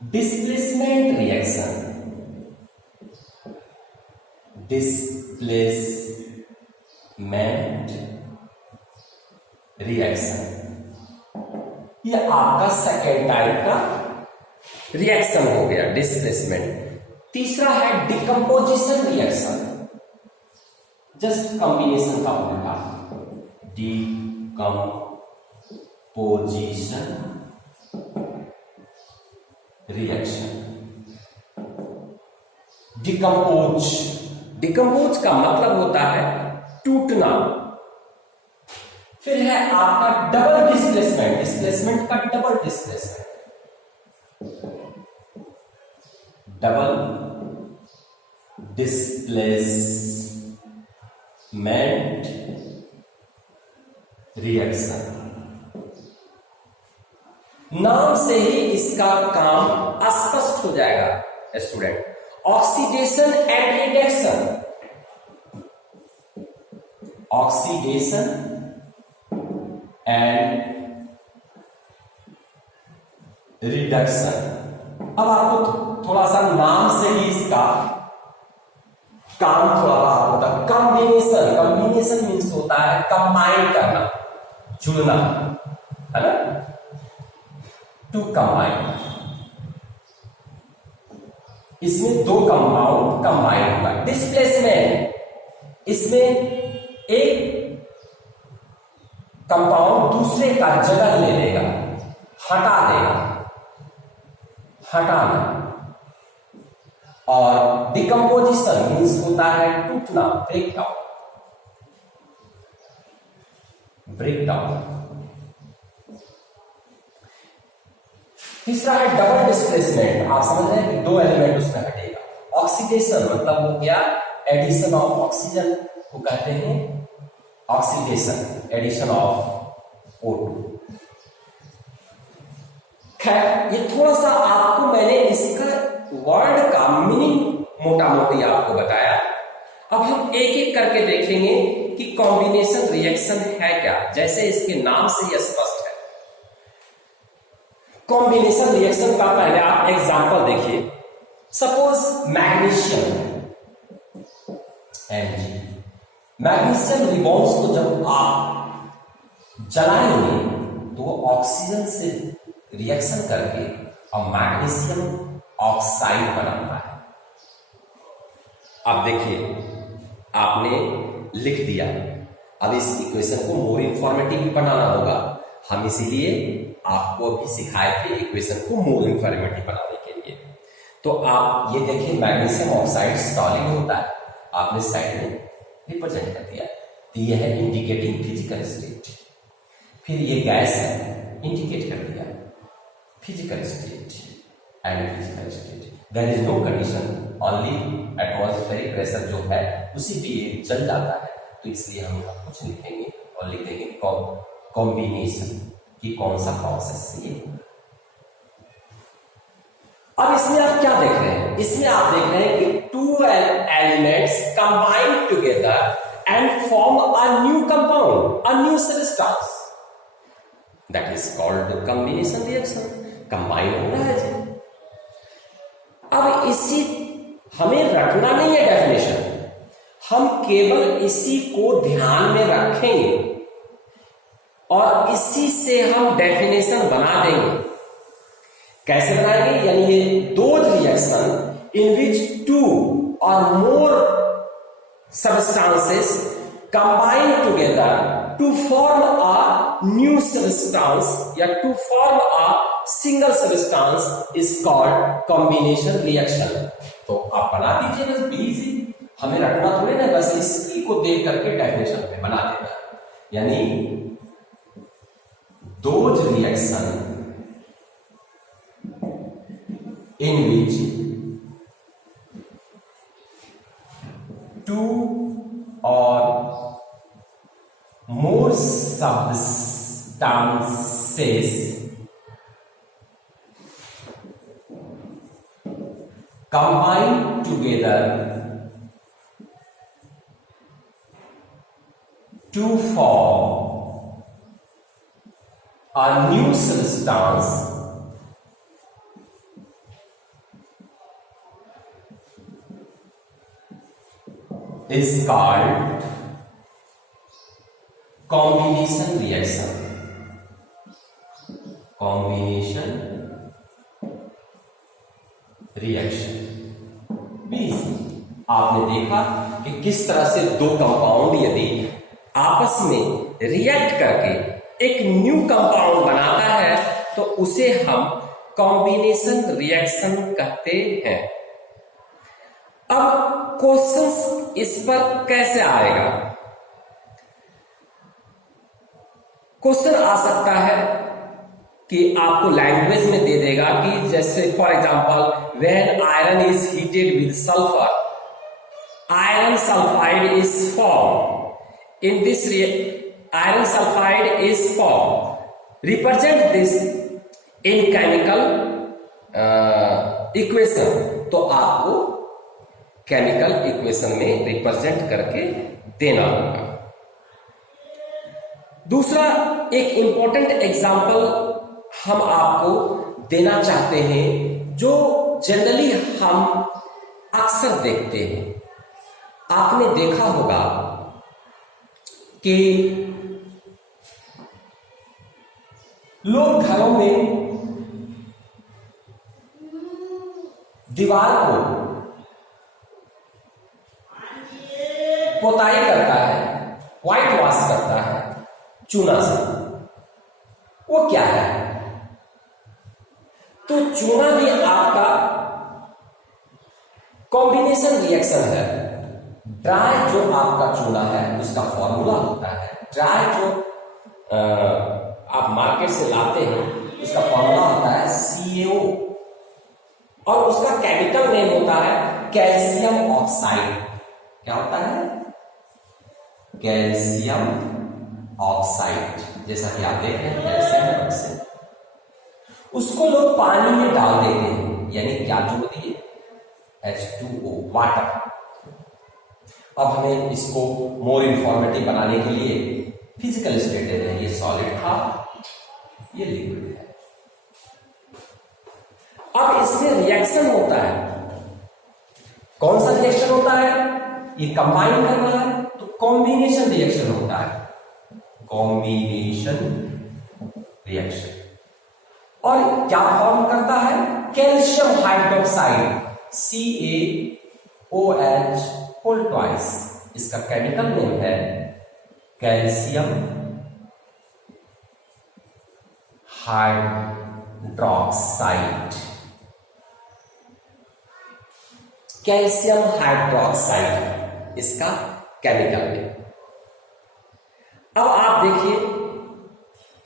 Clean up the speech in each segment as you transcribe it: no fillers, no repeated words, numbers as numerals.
Displacement reaction, displacement reaction, ये आपका second type का रिएक्शन हो गया, डिस्प्लेसमेंट। तीसरा है डिकम्पोजिशन रिएक्शन, जस्ट कॉम्बिनेशन का उल्टा, डिकम्पोजिशन रिएक्शन। डिकम्पोज का मतलब होता है टूटना। फिर है आपका डबल डिस्प्लेसमेंट, डिस्प्लेसमेंट का double displacement, double displacement reaction. नाम से ही इसका काम स्पष्ट हो जाएगा student. Oxidation and reduction, oxidation and reduction. अब आपको थोड़ा सा नाम से ही इसका काम थोड़ा बात होता है। कॉम्बिनेशन, कॉम्बिनेशन मीन्स होता है कंबाइन करना, जुड़ना, है ना, टू कंबाइन। इसमें दो कंपाउंड कंबाइन होगा। डिस्प्लेसमेंट, इसमें एक कंपाउंड दूसरे का जगह ले लेगा, हटा देगा, हटाना। और डिकम्पोजिशन मीन्स होता है टूटना, ब्रेकडाउन, ब्रेकडाउन। तीसरा है डबल डिस्प्लेसमेंट। आप समझ रहे हैं कि दो एलिमेंट उसमें हटेगा। ऑक्सीडेशन मतलब हो गया एडिशन ऑफ ऑक्सीजन को कहते हैं ऑक्सीडेशन, एडिशन ऑफ O2। खैर, ये थोड़ा सा आपको मैंने इसका वर्ड का मीनिंग मोटा मोटी आपको बताया। अब हम एक एक करके देखेंगे कि कॉम्बिनेशन रिएक्शन है क्या, जैसे इसके नाम से ही स्पष्ट है। कॉम्बिनेशन रिएक्शन का पहले आप एग्जांपल देखिए। Suppose magnesium Mg, magnesium rebounds को जब आप जलाएंगे तो वो ऑक्सीजन से रिएक्शन करके और मैग्नीशियम ऑक्साइड बनाता है। अब देखिए, आपने लिख दिया, अब इस इक्वेशन को मोर इंफॉर्मेटिव भी बनाना होगा। हम इसीलिए आपको अभी सिखाए थे इक्वेशन को मोर इंफॉर्मेटिव बनाने के लिए। तो आप ये देखिए, मैग्नीशियम ऑक्साइड सॉलिड होता है, आपने साइड में रिप्रेजेंट कर दिया। तो ये है इंडिकेटिंग फिजिकल स्टेट। फिर ये गैस है, इंडिकेट कर दिया physical state and physical state. There is no condition, only atmospheric pressure जो है उसी पे ये चल जाता है। तो इसलिए हम यहाँ कुछ लिखेंगे और लिख देंगे कॉम्बिनेशन कि कौन सा प्रोसेस ये। अब इसमें आप क्या देख रहे हैं? इसमें आप देख रहे हैं कि two elements combine together and form a new compound, a new substance, that is called combination reaction. Combine हो रहा है जी। अब इसी हमें रखना नहीं है डेफिनेशन, हम केवल इसी को ध्यान में रखेंगे और इसी से हम डेफिनेशन बना देंगे। कैसे बनाएंगे? यानी ये those reaction in which two or more substances combine together to form a new substance या to form a single substance is called combination reaction। तो आप बना दीजिए बस, प्लीज, हमें रखना थोड़े ना, बस इसी को देख करके डेफिनेशन में बना देना। यानी those reaction in which two or more substances combine together to form a new substance is called combination reaction. Combination reaction means आपने देखा कि किस तरह से दो कंपाउंड यदि आपस में रिएक्ट करके एक न्यू कंपाउंड बनाता है तो उसे हम कॉम्बिनेशन रिएक्शन कहते हैं। अब क्वेश्चंस इस पर कैसे आएगा? क्वेश्चन आ सकता है कि आपको लैंग्वेज में दे देगा कि जैसे for example when iron is heated with sulphur, iron sulphide is form in this iron sulphide is form, represent this in chemical equation. तो आपको केमिकल इक्वेशन में रिप्रेजेंट करके देना होगा। दूसरा एक इंपॉर्टेंट एग्जांपल हम आपको देना चाहते हैं जो जनरली हम अक्सर देखते हैं। आपने देखा होगा कि लोग घरों में दीवार को पोताई करता है, व्हाइट वॉश करता है चूना से। वो क्या है? तो चूना भी आपका कॉम्बिनेशन रिएक्शन है। ड्राई जो आपका चूना है उसका फॉर्मूला होता है, ड्राई जो आप मार्केट से लाते हैं उसका फॉर्मूला होता है CaO और उसका केमिकल नेम होता है कैल्शियम ऑक्साइड। क्या होता है? Calcium oxide. जैसा कि आप देख रहे हैं कैल्शियम ऑक्साइड, उसको लोग पानी में डाल देते हैं, यानी क्या जोड़ दिए? H2O, water. अब हमें इसको मोर इंफॉर्मेटिव बनाने के लिए फिजिकल स्टेट दे रहे हैं। ये सॉलिड था, ये लिक्विड है। अब इसमें रिएक्शन होता है। कौन सा रिएक्शन होता है? ये कंबाइन कर रहा है तो कॉम्बिनेशन रिएक्शन होता है, कॉम्बिनेशन रिएक्शन। और क्या फॉर्म करता है? Calcium hydroxide CaOH whole twice. इसका केमिकल नेम है कैल्शियम हाइड्रोक्साइड। कैल्शियम हाइड्रोक्साइड इसका केमिकल नेम। अब आप देखिए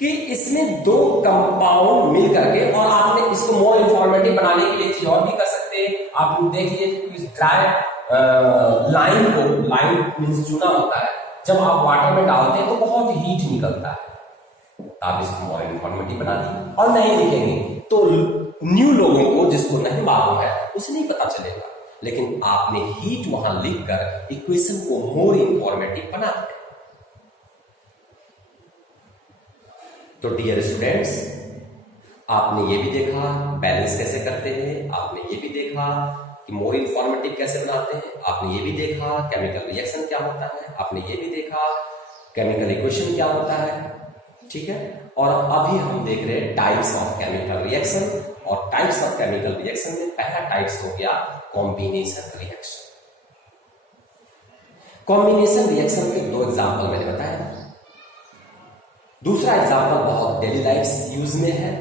कि इसमें दो कंपाउंड मिल करके, और आपने इसको मोर इंफॉर्मेटिव बनाने के लिए चीज और भी कर सकते हैं। आप देखिए ड्राई लाइन को, लाइन मीन्स चूना होता है, जब आप वाटर में डालते हैं तो बहुत हीट निकलता है। आप इसको मोर इंफॉर्मेटिव बना दिए और नहीं लिखेंगे तो न्यू लोगों को जिसको नहीं मालूम है उसे नहीं पता चलेगा, लेकिन आपने हीट वहां लिखकर इक्वेशन को मोर इंफॉर्मेटिव बना दिया। तो डियर स्टूडेंट्स, आपने ये भी देखा बैलेंस कैसे करते हैं, आपने ये भी देखा कि मोर इंफॉर्मेटिव कैसे बनाते हैं, आपने ये भी देखा केमिकल रिएक्शन क्या होता है, आपने ये भी देखा केमिकल इक्वेशन क्या होता है। ठीक है, और अभी हम देख रहे हैं टाइप्स ऑफ केमिकल रिएक्शन, और टाइप्स ऑफ केमिकल रिएक्शन में पहला टाइप्स हो गया कॉम्बिनेशन रिएक्शन। कॉम्बिनेशन रिएक्शन के दो एग्जाम्पल मैंने बताया। दूसरा एग्जाम्पल बहुत डेली लाइफ यूज में है।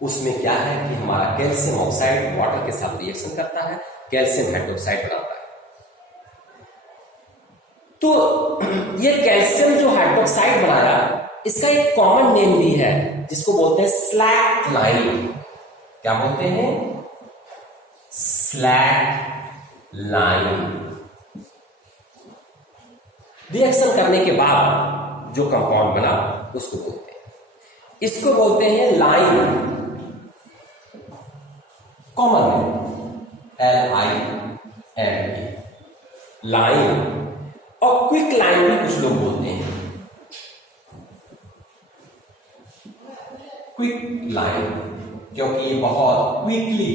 उसमें क्या है कि हमारा कैल्शियम ऑक्साइड वाटर के साथ रिएक्शन करता है, कैल्शियम हाइड्रोक्साइड बनाता है। तो ये कैल्शियम जो हाइड्रोक्साइड बनाया, इसका एक कॉमन नेम भी है जिसको बोलते हैं स्लैक लाइन। क्या बोलते हैं? Slack line. रिएक्शन करने के बाद जो कंपाउंड बना उसको बोलते हैं, इसको बोलते हैं line. Common name LINE, line. और क्विक लाइन भी कुछ लोग बोलते हैं, क्विक लाइन, क्योंकि ये बहुत क्विकली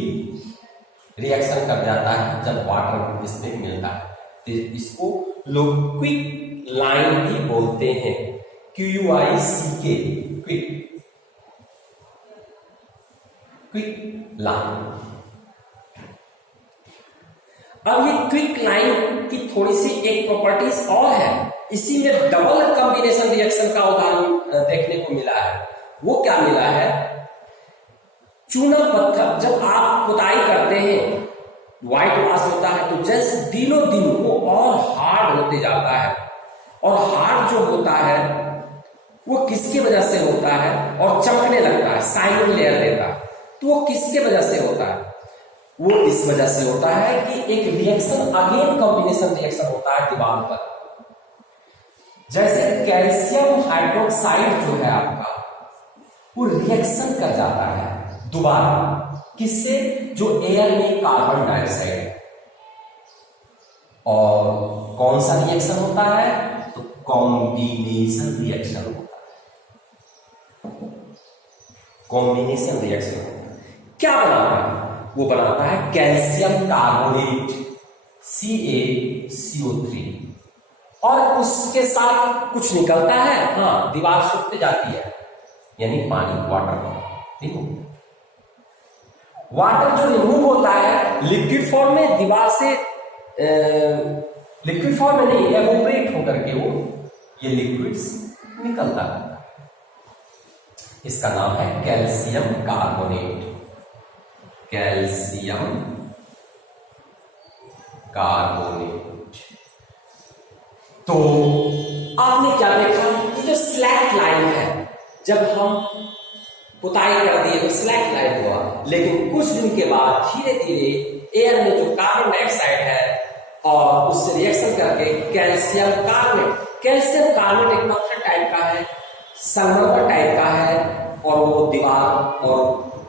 रिएक्शन कर जाता है जब वाटर इसमें मिलता है। तो इसको लोग क्विक लाइन भी बोलते हैं, QUICK, क्विक, क्विक लाइन। अब ये क्विक लाइन की थोड़ी सी एक प्रॉपर्टीज और है, इसी में डबल कॉम्बिनेशन रिएक्शन का उदाहरण देखने को मिला है। वो क्या मिला है, चूना पत्थर जब आप पुताई करते हैं, व्हाइट वॉश होता है, तो जैसे दिनों दिन वो और हार्ड होते जाता है, और हार्ड जो होता है वो किसकी वजह से होता है, और चमकने लगता है, शाइनिंग लेयर देता है, तो वो किसके वजह से होता है, वो इस वजह से होता है कि एक रिएक्शन, अगेन कॉम्बिनेशन रिएक्शन होता है दीवार पर। जैसे कैल्शियम हाइड्रोक्साइड जो है आपका, वो रिएक्शन कर जाता है दोबारा, किससे, जो एयर में कार्बन डाइऑक्साइड है, और कौन सा रिएक्शन होता है, तो कॉम्बिनेशन रिएक्शन होता है, कॉम्बिनेशन रिएक्शन होता है। क्या बनाता है, वो बनाता है कैल्शियम कार्बोनेट CaCO3, और उसके साथ कुछ निकलता है, हाँ, दीवार सूखते जाती है, यानी पानी, वाटर, ठीक है। वाटर जो रिमूव होता है लिक्विड फॉर्म में दीवार से, लिक्विड फॉर्म में नहीं, एवोपरेट होकर के वो ये लिक्विड्स निकलता है, इसका नाम है कैल्शियम कार्बोनेट, कैल्शियम कार्बोनेट। तो आपने क्या देखा, ये जो स्लैक लाइन है, जब हम पुताई कर दिए तो स्लैक लाइन हुआ, लेकिन कुछ दिन के बाद धीरे धीरे एयर में जो कार्बन डाइऑक्साइड है और उससे रिएक्शन करके कैल्शियम कार्बोनेट, कैल्शियम कार्बोनेट एक पत्थर टाइप का है, संगमरमर टाइप का है, और वो दीवार और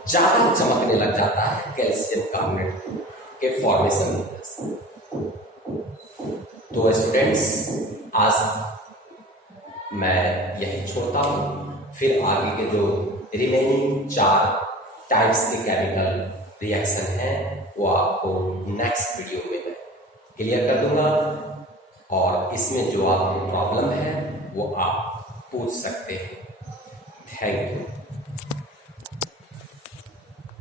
ज्यादा चमकने लग जाता है कैल्शियम कार्बोनेट के फॉर्मेशन से। तो स्टूडेंट्स, आज मैं यही छोड़ता हूं, फिर आगे के जो रिमेनिंग 4 टाइप्स के केमिकल रिएक्शन हैं वो आपको नेक्स्ट वीडियो में मैं क्लियर कर दूंगा, और इसमें जो आपको प्रॉब्लम है वो आप पूछ सकते हैं। Thank you.